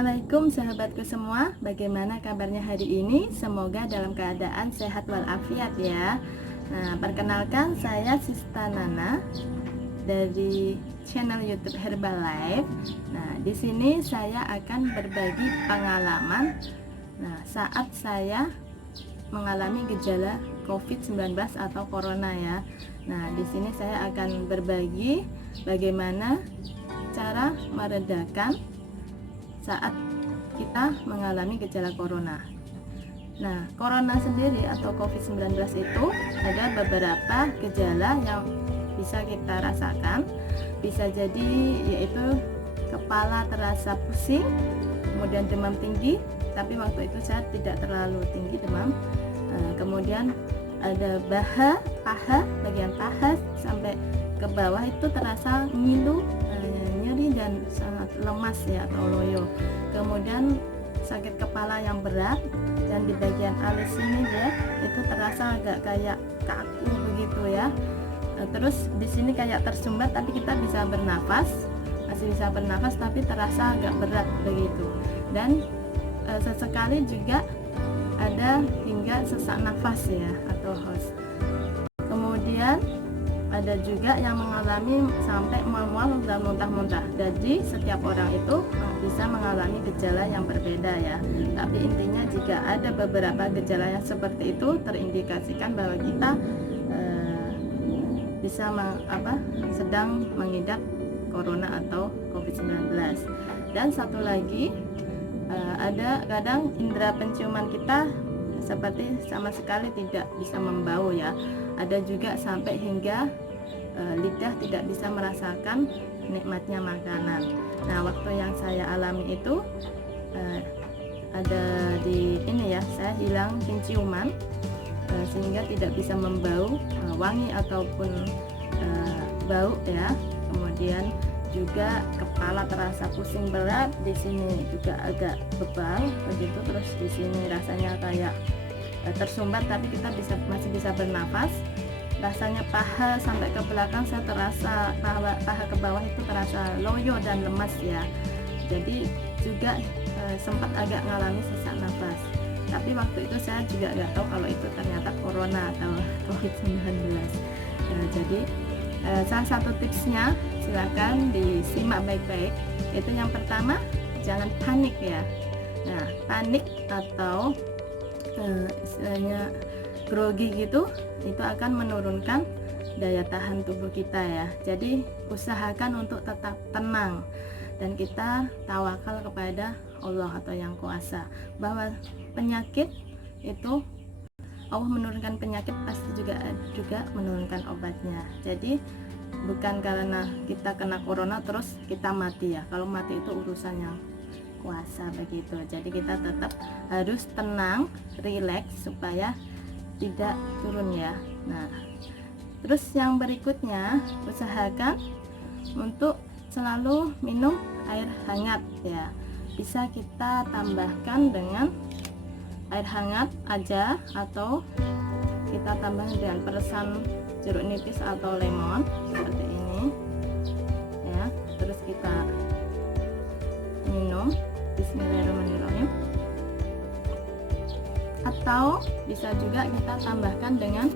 Assalamualaikum sahabatku semua, bagaimana kabarnya hari ini? Semoga dalam keadaan sehat walafiat ya. Nah, perkenalkan saya Sista Nana dari channel YouTube Herbalife. Nah, di sini saya akan berbagi pengalaman. Nah, saat saya mengalami gejala COVID-19 atau corona ya. Nah, di sini saya akan berbagi bagaimana cara meredakan saat kita mengalami gejala corona. Nah, corona sendiri atau COVID-19 itu ada beberapa gejala yang bisa kita rasakan. Bisa jadi yaitu kepala terasa pusing, kemudian demam tinggi, tapi waktu itu saya tidak terlalu tinggi demam. Kemudian ada paha, bagian paha sampai ke bawah itu terasa ngilu, nyeri dan sangat lemas ya atau loyo. Kemudian sakit kepala yang berat dan di bagian alis sini ya itu terasa agak kayak kaku begitu ya. Terus di sini kayak tersumbat tapi kita bisa bernafas, masih bisa bernafas tapi terasa agak berat begitu. Dan sesekali juga ada hingga sesak nafas ya atau hos. Kemudian ada juga yang mengalami sampai mual-mual dan muntah-muntah. Jadi setiap orang itu bisa mengalami gejala yang berbeda ya. Tapi intinya jika ada beberapa gejala yang seperti itu terindikasikan bahwa kita bisa sedang mengidap corona atau COVID-19. Dan satu lagi ada kadang indera penciuman kita seperti sama sekali tidak bisa membau ya. Ada juga sampai hingga lidah tidak bisa merasakan nikmatnya makanan. Nah, waktu yang saya alami itu ada di ini ya, saya hilang penciuman sehingga tidak bisa membau wangi ataupun bau ya. Kemudian juga kepala terasa pusing berat, di sini juga agak bebal begitu, terus di sini rasanya kayak tersumbat tapi kita masih bisa bernafas. Rasanya paha sampai ke belakang saya terasa paha ke bawah itu terasa loyo dan lemas ya. Jadi juga sempat agak ngalami sesak nafas. Tapi waktu itu saya juga nggak tahu kalau itu ternyata corona atau COVID-19. Jadi salah satu tipsnya silakan disimak baik-baik. Itu yang pertama, jangan panik ya. Nah, panik atau istilahnya grogi gitu itu akan menurunkan daya tahan tubuh kita ya. Jadi usahakan untuk tetap tenang dan kita tawakal kepada Allah atau Yang Kuasa, bahwa penyakit itu Allah menurunkan penyakit pasti juga menurunkan obatnya. Jadi bukan karena kita kena corona terus kita mati ya. Kalau mati itu urusan Yang Kuasa begitu. Jadi kita tetap harus tenang, rileks supaya tidak turun ya. Nah, terus yang berikutnya usahakan untuk selalu minum air hangat ya. Bisa kita tambahkan dengan air hangat aja atau kita tambahkan dengan peresan jeruk nipis atau lemon seperti ini ya. Terus kita minum. Bismillahirrahmanirrahim. Atau bisa juga kita tambahkan dengan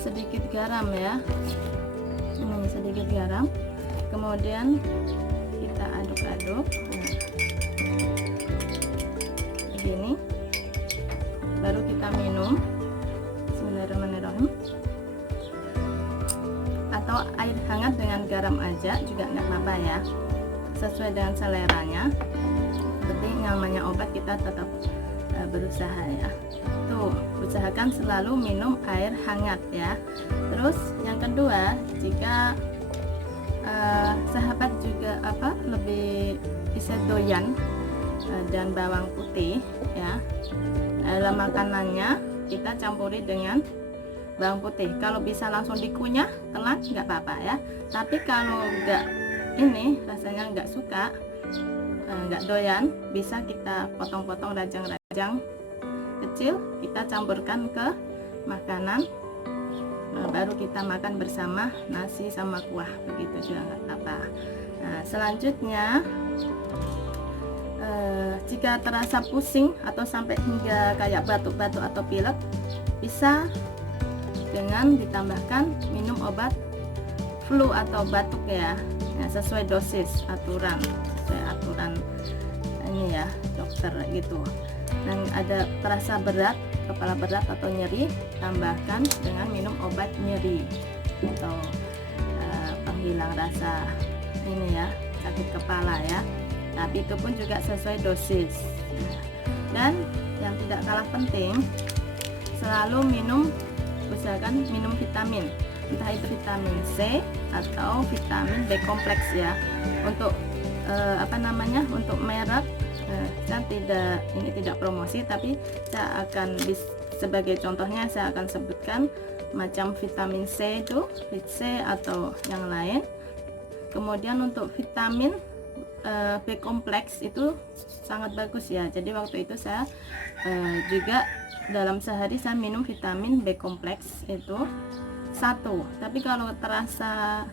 sedikit garam ya. Ini sedikit garam. Kemudian kita aduk-aduk. Nah, begini. Baru kita minum. Bismillahirrahmanirrahim. Atau air hangat dengan garam aja juga nggak apa-apa ya. Sesuai dengan seleranya. Penting namanya obat kita tetap berusaha ya. Tuh, usahakan selalu minum air hangat ya. Terus yang kedua, jika sahabat juga lebih bisa doyan dan bawang putih ya, dalam makanannya kita campuri dengan bawang putih. Kalau bisa langsung dikunyah telan nggak apa-apa ya. Tapi kalau nggak ini rasanya nggak suka, nggak doyan, bisa kita potong-potong rajang-rajang kecil, kita campurkan ke makanan, baru kita makan bersama nasi sama kuah begitu juga nggak apa. Nah, selanjutnya jika terasa pusing atau sampai hingga kayak batuk-batuk atau pilek, bisa dengan ditambahkan minum obat flu atau batuk ya, sesuai dosis aturan ini ya dokter gitu. Dan ada terasa berat, kepala berat atau nyeri, tambahkan dengan minum obat nyeri atau penghilang rasa ini ya, sakit kepala ya. Tapi itu pun juga sesuai dosis. Dan yang tidak kalah penting, selalu usahakan minum vitamin, entah itu vitamin C atau vitamin B kompleks ya. Untuk untuk merek, ini tidak promosi, tapi saya akan sebagai contohnya saya akan sebutkan macam vitamin C itu, Vit C atau yang lain. Kemudian untuk vitamin B kompleks itu sangat bagus ya. Jadi waktu itu saya juga dalam sehari saya minum vitamin B kompleks itu 1. Tapi kalau terasa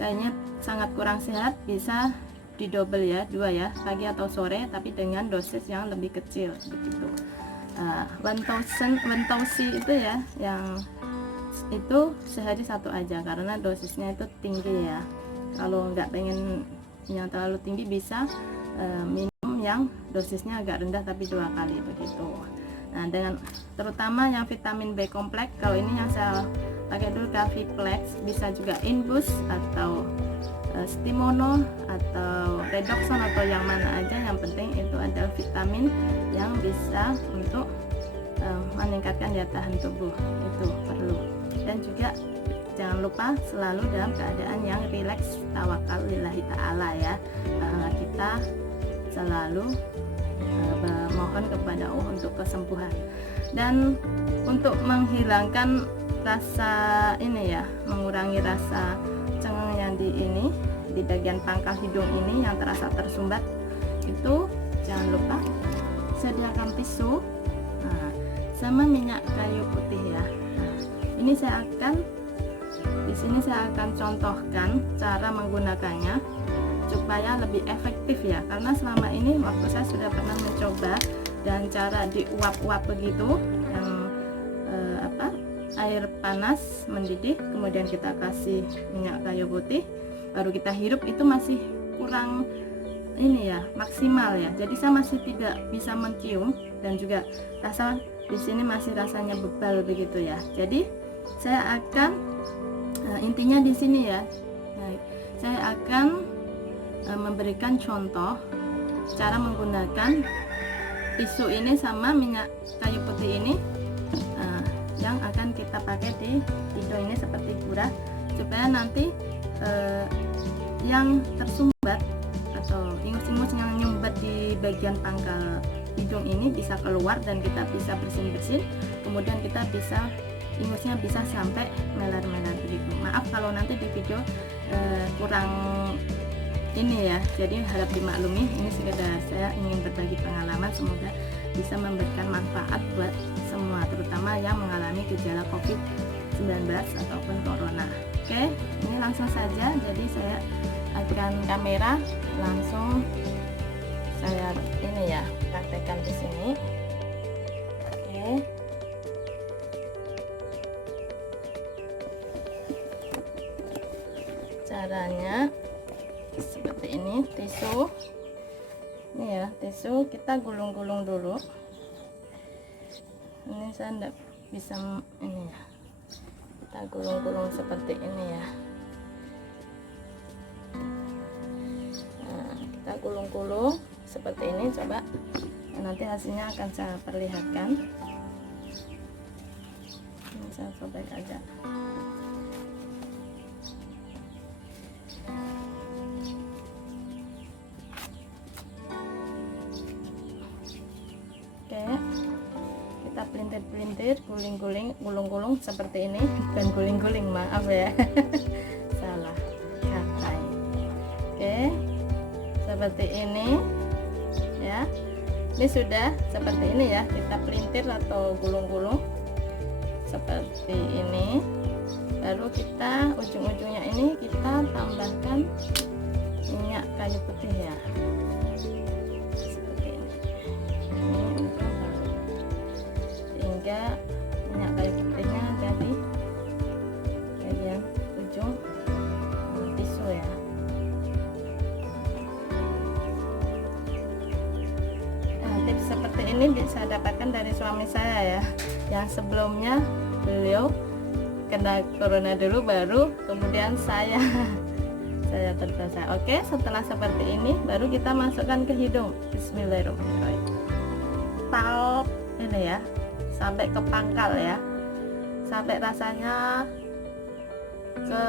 kayaknya sangat kurang sehat, bisa didouble ya, 2 ya, pagi atau sore, tapi dengan dosis yang lebih kecil begitu. 1000 itu ya, yang itu sehari 1 aja karena dosisnya itu tinggi ya. Kalau nggak pengen yang terlalu tinggi, bisa minum yang dosisnya agak rendah tapi 2 kali begitu. Nah, dengan terutama yang vitamin B kompleks, kalau ini yang saya pakai dulu Caviplex, bisa juga Invus atau Stimono atau Redoxon atau yang mana aja, yang penting itu adalah vitamin yang bisa untuk meningkatkan daya tahan tubuh, itu perlu. Dan juga jangan lupa selalu dalam keadaan yang rileks, tawakal lillahi ta'ala ya. Kita selalu mohon kepada Allah untuk kesembuhan. Dan untuk menghilangkan rasa ini ya, mengurangi rasa cengeng yang di bagian pangkal hidung ini yang terasa tersumbat, itu jangan lupa sediakan tisu sama minyak kayu putih ya. Ini di sini saya akan contohkan cara menggunakannya supaya lebih efektif ya, karena selama ini waktu saya sudah pernah mencoba dan cara diuap-uap begitu, yang air panas mendidih, kemudian kita kasih minyak kayu putih, baru kita hirup, itu masih kurang ini ya, maksimal ya. Jadi saya masih tidak bisa mencium, dan juga rasa di sini masih rasanya bebal begitu ya. Jadi saya akan intinya di sini ya, saya akan memberikan contoh cara menggunakan tisu ini sama minyak kayu putih ini yang akan kita pakai di hidung ini seperti gurah, supaya nanti yang tersumbat atau ingus-ingus yang nyumbat di bagian pangkal hidung ini bisa keluar dan kita bisa bersin-bersin, kemudian kita bisa ingusnya bisa sampai melar-melar begitu. Maaf kalau nanti di video kurang ini ya, jadi harap dimaklumi, ini sekedar saya ingin berbagi pengalaman, semoga bisa memberikan manfaat buat semua, terutama yang mengalami gejala COVID-19 ataupun corona. Oke, ini langsung saja, jadi saya akan kamera langsung saya ini ya, praktekkan di sini. Oke. Caranya seperti ini, tisu ini ya, tisu kita gulung-gulung dulu. Ini saya tidak bisa ini ya, kita gulung-gulung seperti ini ya. Nah, kita gulung-gulung seperti ini, coba nanti hasilnya akan saya perlihatkan. Ini saya sobek aja. Kita pelintir-pelintir, guling-guling, gulung-gulung seperti ini, bukan guling-guling, maaf ya. Salah kata. Oke, seperti ini ya. Ini sudah seperti ini ya, kita pelintir atau gulung-gulung seperti ini. Baru kita ujung-ujungnya ini kita tambahkan minyak kayu putih ya. ini saya dapatkan dari suami saya ya, yang sebelumnya beliau kena corona dulu, baru kemudian saya terdosa. Oke, setelah seperti ini baru kita masukkan ke hidung. Bismillahirrahmanirrahim. Taop ini ya, sampai ke pangkal ya, sampai rasanya ke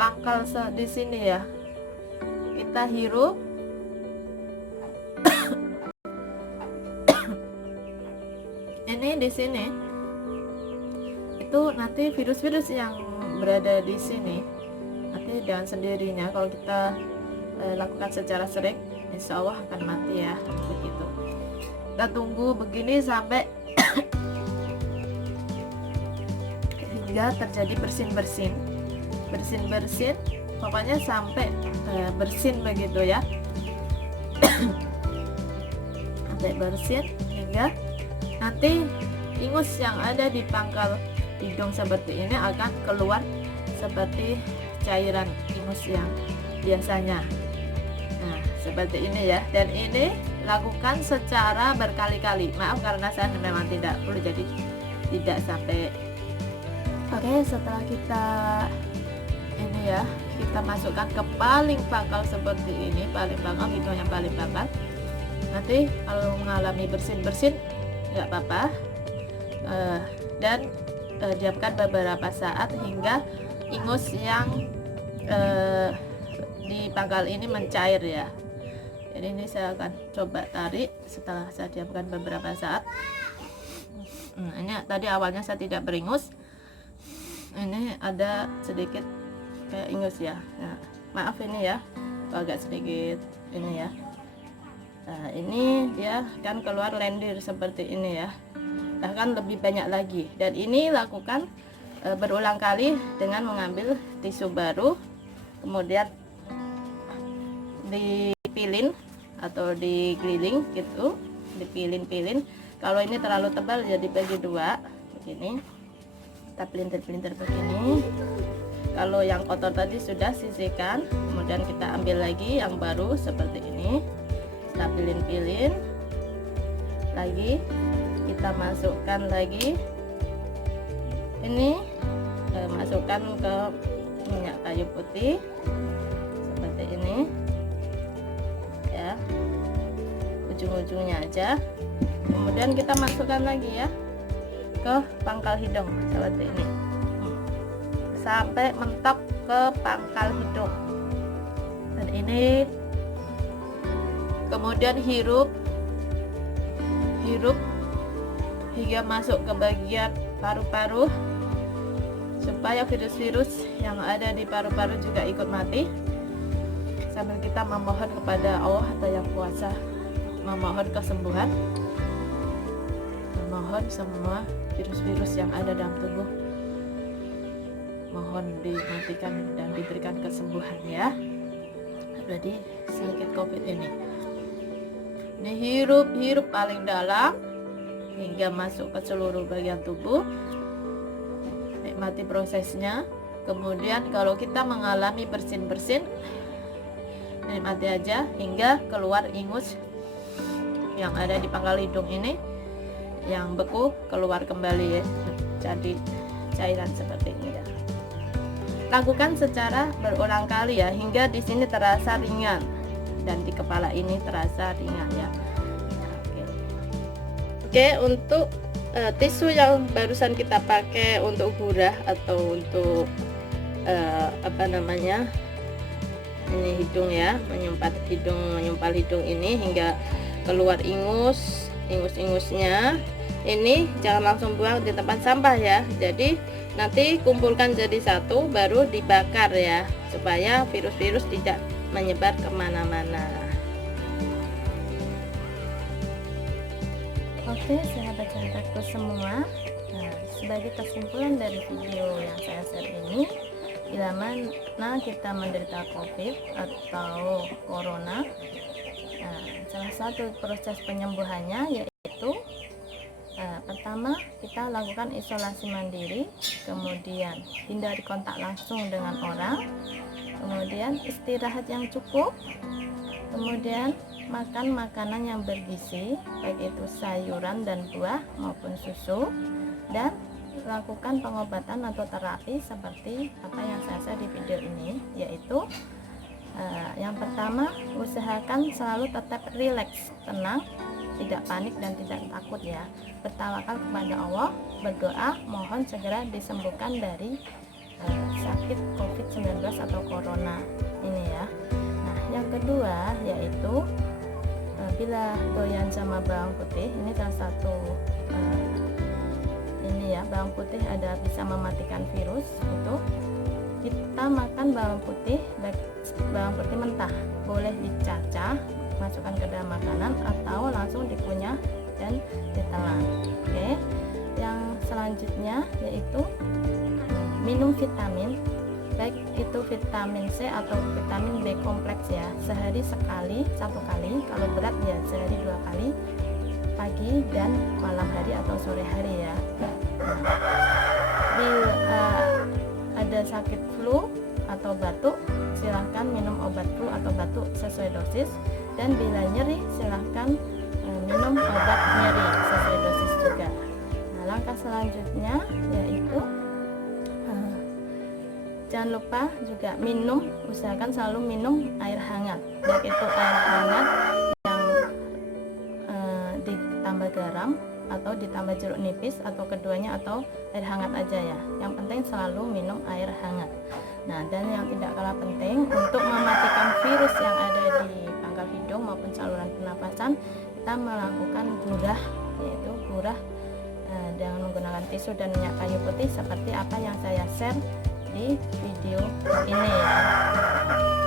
pangkal di sini ya. Kita hirup. Ini di sini itu nanti virus-virus yang berada di sini nanti dengan sendirinya kalau kita lakukan secara sering, insya Allah akan mati ya. Begitu. Kita tunggu begini sampai hingga terjadi bersin-bersin, pokoknya sampai bersin begitu ya. Sampai bersin hingga nanti ingus yang ada di pangkal hidung seperti ini akan keluar seperti cairan ingus yang biasanya. Nah, seperti ini ya. Dan ini lakukan secara berkali-kali. Maaf karena saya memang tidak perlu, jadi tidak sampai. Oke, setelah kita ini ya, kita masukkan ke paling pangkal seperti ini, paling pangkal, hidung yang paling pangkal. Nanti kalau mengalami bersin-bersin nggak apa-apa, dan diamkan beberapa saat hingga ingus yang di pangkal ini mencair ya. Jadi ini saya akan coba tarik setelah saya diamkan beberapa saat. Ini tadi awalnya saya tidak beringus, ini ada sedikit kayak ingus ya. Nah, maaf ini ya, agak sedikit ini ya. Nah, ini dia kan keluar lendir seperti ini ya, bahkan lebih banyak lagi. Dan ini lakukan berulang kali dengan mengambil tisu baru, kemudian dipilin atau digeliling gitu, dipilin-pilin. Kalau ini terlalu tebal jadi bagi dua begini, kita pelintir-pelintir begini. Kalau yang kotor tadi sudah sisihkan, kemudian kita ambil lagi yang baru seperti ini, kita pilin-pilin lagi, kita masukkan lagi ini, masukkan ke minyak kayu putih seperti ini ya, ujung-ujungnya aja. Kemudian kita masukkan lagi ya ke pangkal hidung seperti ini sampai mentok ke pangkal hidung. Dan ini kemudian hirup hingga masuk ke bagian paru-paru supaya virus-virus yang ada di paru-paru juga ikut mati, sambil kita memohon kepada Allah atau yang kuasa, memohon kesembuhan, memohon semua virus-virus yang ada dalam tubuh mohon dimatikan dan diberikan kesembuhan ya. Jadi sakit COVID ini hirup paling dalam hingga masuk ke seluruh bagian tubuh, nikmati prosesnya. Kemudian kalau kita mengalami bersin-bersin, nikmati aja hingga keluar ingus yang ada di pangkal hidung ini, yang beku keluar kembali ya, jadi cairan seperti ini ya. Lakukan secara berulang kali ya, hingga di sini terasa ringan dan di kepala ini terasa ringan ya. Oke, untuk tisu yang barusan kita pakai untuk gurah atau untuk ini hidung ya, menyumpal hidung ini hingga keluar ingus-ingusnya. Ini jangan langsung buang di tempat sampah ya. Jadi nanti kumpulkan jadi satu baru dibakar ya, supaya virus-virus tidak menyebar kemana-mana. Oke, sahabat-sahabatku semua, nah, sebagai kesimpulan dari video yang saya share ini, bila mana kita menderita COVID atau Corona, nah, salah satu proses penyembuhannya yaitu pertama kita lakukan isolasi mandiri, kemudian hindari kontak langsung dengan orang, kemudian istirahat yang cukup, Kemudian makan makanan yang bergizi, baik itu sayuran dan buah maupun susu, dan lakukan pengobatan atau terapi seperti apa yang saya share di video ini, yaitu yang pertama, usahakan selalu tetap rileks, tenang, tidak panik dan tidak takut ya. Bertawakal kepada Allah, berdoa mohon segera disembuhkan dari sakit COVID-19 atau corona ini ya. Nah, yang kedua yaitu bila doyan sama bawang putih, ini salah satu ini ya, bawang putih ada bisa mematikan virus itu. Kita makan bawang putih, baik bawang putih mentah, boleh dicacah, masukkan ke dalam makanan atau langsung dikunyah dan ditelan. Oke. Yang selanjutnya yaitu minum vitamin, baik itu vitamin C atau vitamin B kompleks ya, sehari sekali, satu kali, kalau berat ya sehari 2 kali, pagi dan malam hari atau sore hari ya. Bila ada sakit flu atau batuk, silahkan minum obat flu atau batuk sesuai dosis, dan bila nyeri silahkan minum obat nyeri sesuai dosis juga. Nah, langkah selanjutnya yaitu jangan lupa juga minum, usahakan selalu minum air hangat, baik itu air hangat yang ditambah garam atau ditambah jeruk nipis atau keduanya, atau air hangat aja ya. Yang penting selalu minum air hangat. Nah, dan yang tidak kalah penting untuk mematikan virus yang ada di pangkal hidung maupun saluran pernapasan, kita melakukan gurah, yaitu gurah dengan menggunakan tisu dan minyak kayu putih seperti apa yang saya share di video ini ya.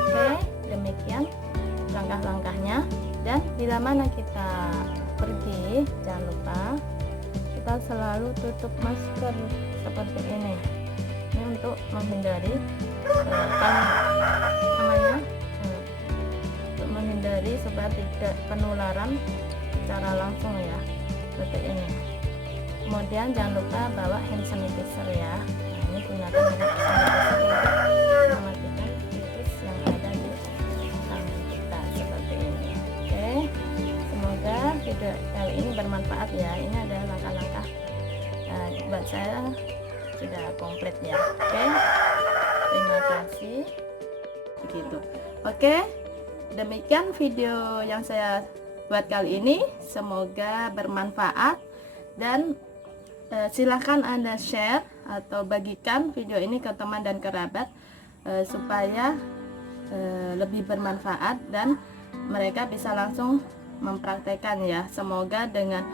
Oke, demikian langkah-langkahnya. Dan bila mana kita pergi, jangan lupa kita selalu tutup masker seperti ini untuk menghindari untuk menghindari supaya tidak penularan secara langsung ya, seperti ini. Kemudian jangan lupa bawa hand sanitizer ya. Nah, ini gunakan hand sanitizer untuk mematikan virus yang ada di tangan kita seperti ini. Oke, semoga video kali ini bermanfaat ya. Ini adalah langkah-langkah buat saya sudah komplit ya. Oke, terima kasih. Begitu. Oke, demikian video yang saya buat kali ini. Semoga bermanfaat, dan silahkan Anda share atau bagikan video ini ke teman dan kerabat supaya lebih bermanfaat dan mereka bisa langsung mempraktekkan ya. Semoga dengan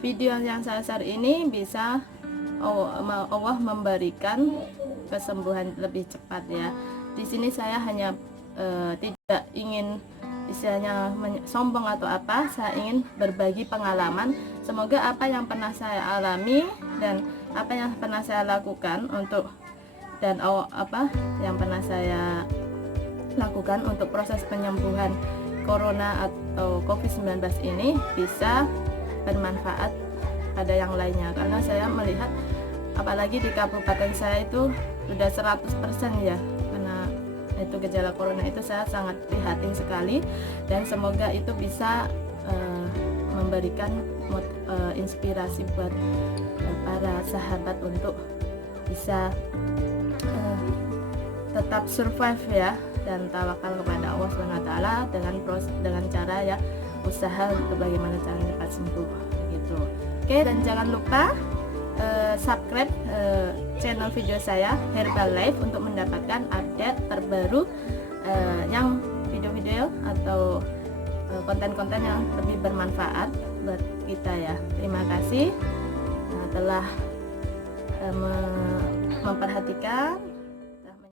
video yang saya share ini bisa Allah memberikan kesembuhan lebih cepat ya. Di sini saya hanya tidak ingin istilahnya sombong atau apa, saya ingin berbagi pengalaman. Semoga apa yang pernah saya alami dan apa yang pernah saya lakukan yang pernah saya lakukan untuk proses penyembuhan corona atau COVID-19 ini bisa bermanfaat pada yang lainnya, karena saya melihat apalagi di kabupaten saya itu sudah 100% ya, karena itu gejala corona itu saya sangat prihatin sekali, dan semoga itu bisa memberikan inspirasi buat para sahabat untuk bisa tetap survive ya, dan tawakal kepada Allah SWT dengan cara ya usaha untuk bagaimana caranya cepat sembuh gitu. Oke, dan jangan lupa subscribe channel video saya Herbalife untuk mendapatkan update terbaru yang video-video atau konten-konten yang lebih bermanfaat buat kita ya. Terima kasih telah memperhatikan.